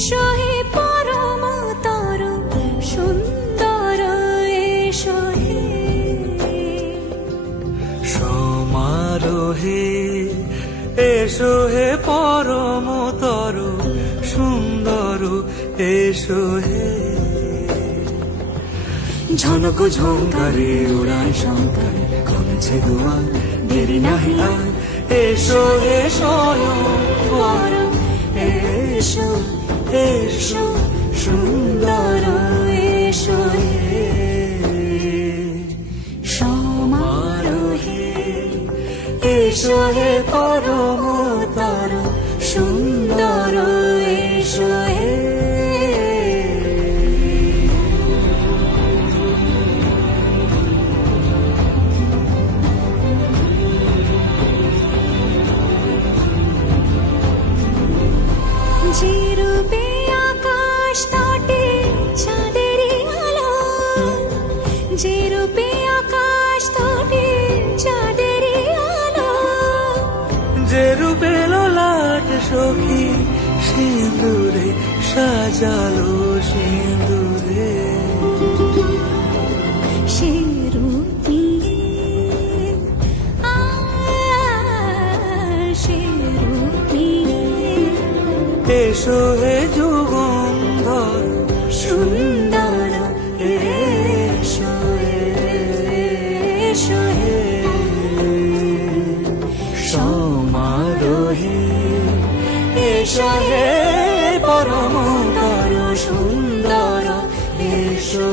এসো হে পরমতর সুন্দর এসো হে সমারোহে এসো হে পরমতর সুন্দর এসো হে ঝনক ঝঙ্কারে উড়ায় শঙ্কর কমেছে দুয়ার দেরি নাহি আর এসো হে স্বয়ং এসো এসো সুন্দর এসো হে সমারোহে এসো হে পরমতর সুন্দর এসো হে যে রূপে আকাশ তটে চাঁদেরই আলো যে রূপে আকাশ তটে চাঁদেরই আলো যে রূপে ললাট সখী সিঁদুরে সাজালো সিঁদুরে সে রূপ নিয়ে সে রূপ নিয়ে এসো হে যুগন্ধর সুন্দর এসো এসো হে সমারোহে এসো হে পরমতর সুন্দর এসো